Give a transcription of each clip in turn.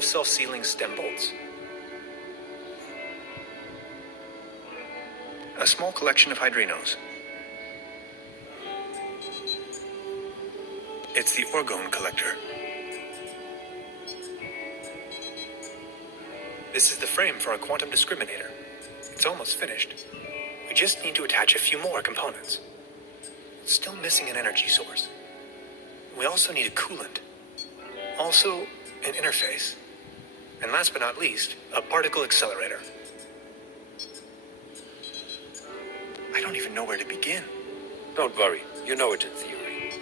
of self-sealing stem bolts. A small collection of hydrinos. It's the orgone collector. This is the frame for our quantum discriminator. It's almost finished. We just need to attach a few more components. It's still missing an energy source. We also need a coolant. Also, an interface. And last but not least, a particle accelerator. I don't even know where to begin. Don't worry, you know it in theory.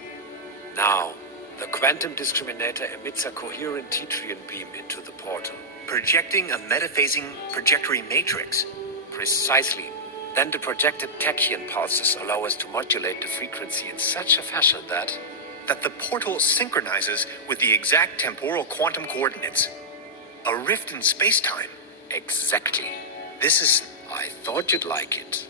Now, the quantum discriminator emits a coherent Tetrian beam into the portal. Projecting a metaphasing trajectory matrix. Precisely. Then the projected tachyon pulses allow us to modulate the frequency in such a fashion that the portal synchronizes with the exact temporal quantum coordinates. A rift in space-time. Exactly. This is... I thought you'd like it.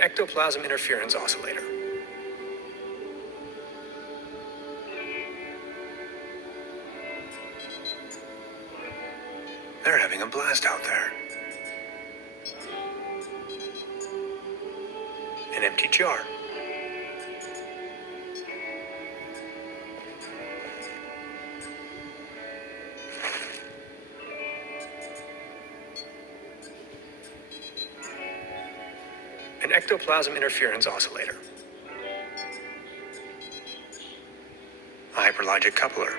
an ectoplasm interference oscillator. They're having a blast out there. An empty jar. An ectoplasm interference oscillator. A hyperlogic coupler.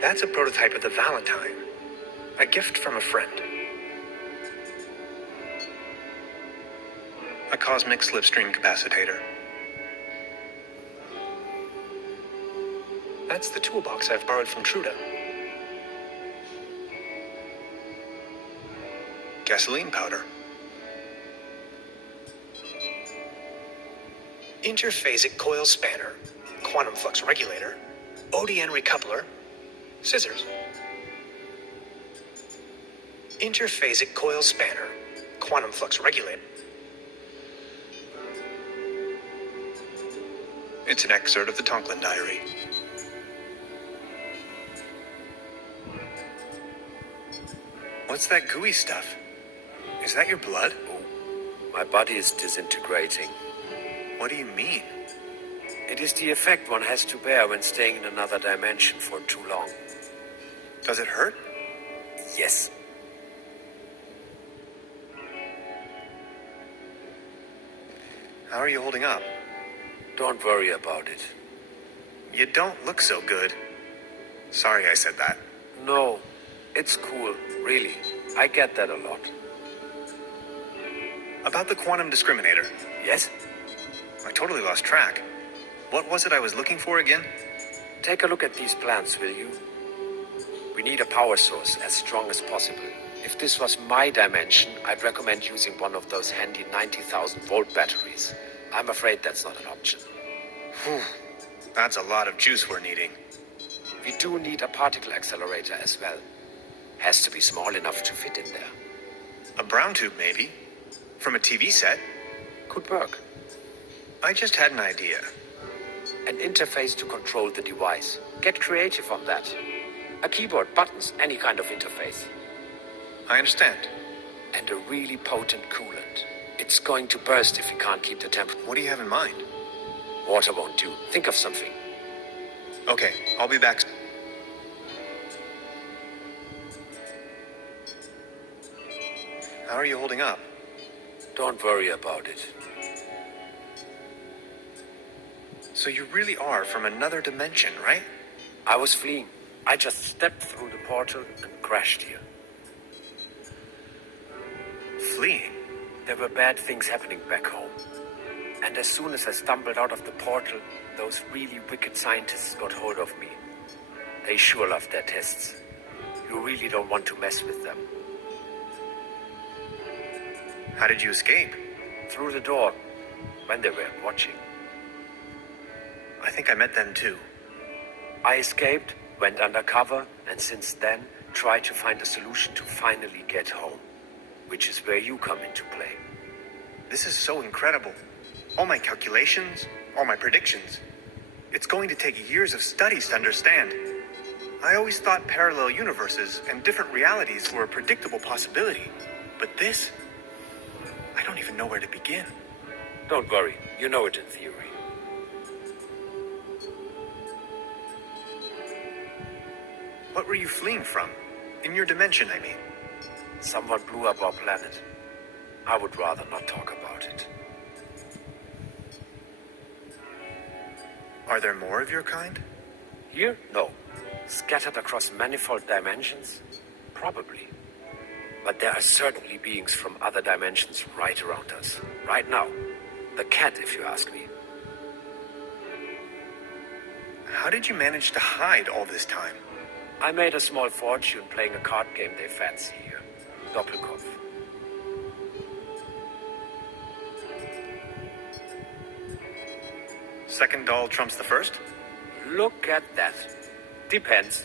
That's a prototype of the Valentine, a gift from a friend. A cosmic slipstream capacitator. That's the toolbox I've borrowed from Truda. Gasoline powder. Interphasic coil spanner, quantum flux regulator, ODN recoupler, scissors. Interphasic coil spanner, quantum flux regulator. It's an excerpt of the Tonklin diary. What's that gooey stuff? Is that your blood? Oh, my body is disintegrating. What do you mean? It is the effect one has to bear when staying in another dimension for too long. Does it hurt? Yes. How are you holding up? Don't worry about it. You don't look so good. Sorry I said that. No, it's cool, really. I get that a lot. About the quantum discriminator. Yes? I totally lost track. What was it I was looking for again? Take a look at these plans, will you? We need a power source as strong as possible. If this was my dimension, I'd recommend using one of those handy 90,000 volt batteries. I'm afraid that's not an option. Whew. That's a lot of juice we're needing. We do need a particle accelerator as well. Has to be small enough to fit in there. A brown tube, maybe? From a TV set? Could work. I just had an idea. An interface to control the device. Get creative on that. A keyboard, buttons, any kind of interface. I understand. And a really potent coolant. It's going to burst if we can't keep the temperature. What do you have in mind? Water won't do. Think of something. Okay, I'll be back. How are you holding up? Don't worry about it. So you really are from another dimension, right? I was fleeing. I just stepped through the portal and crashed here. Fleeing? There were bad things happening back home. And as soon as I stumbled out of the portal, those really wicked scientists got hold of me. They sure love their tests. You really don't want to mess with them. How did you escape? Through the door, when they were watching. I think I met them too. I escaped, went undercover, and since then, tried to find a solution to finally get home. Which is where you come into play. This is so incredible. All my calculations, all my predictions. It's going to take years of studies to understand. I always thought parallel universes and different realities were a predictable possibility. But this, I don't even know where to begin. Don't worry, you know it in theory. What were you fleeing from? In your dimension, I mean. Someone blew up our planet. I would rather not talk about it. Are there more of your kind? Here? No. Scattered across manifold dimensions? Probably. But there are certainly beings from other dimensions right around us. Right now. The cat, if you ask me. How did you manage to hide all this time? I made a small fortune playing a card game they fancy here. Doppelkopf. Second doll trumps the first? Look at that. Depends.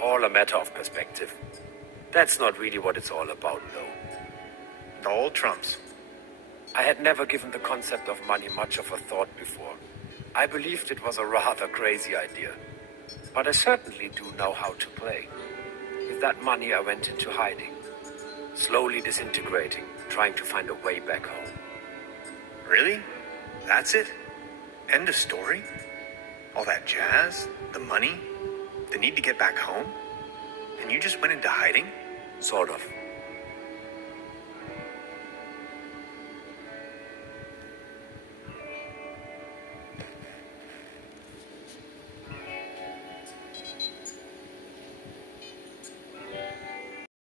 All a matter of perspective. That's not really what it's all about, though. Doll trumps. I had never given the concept of money much of a thought before. I believed it was a rather crazy idea. But I certainly do know how to play. With that money, I went into hiding. Slowly disintegrating, trying to find a way back home. Really? That's it? End of story? All that jazz? The money? The need to get back home? And you just went into hiding? Sort of.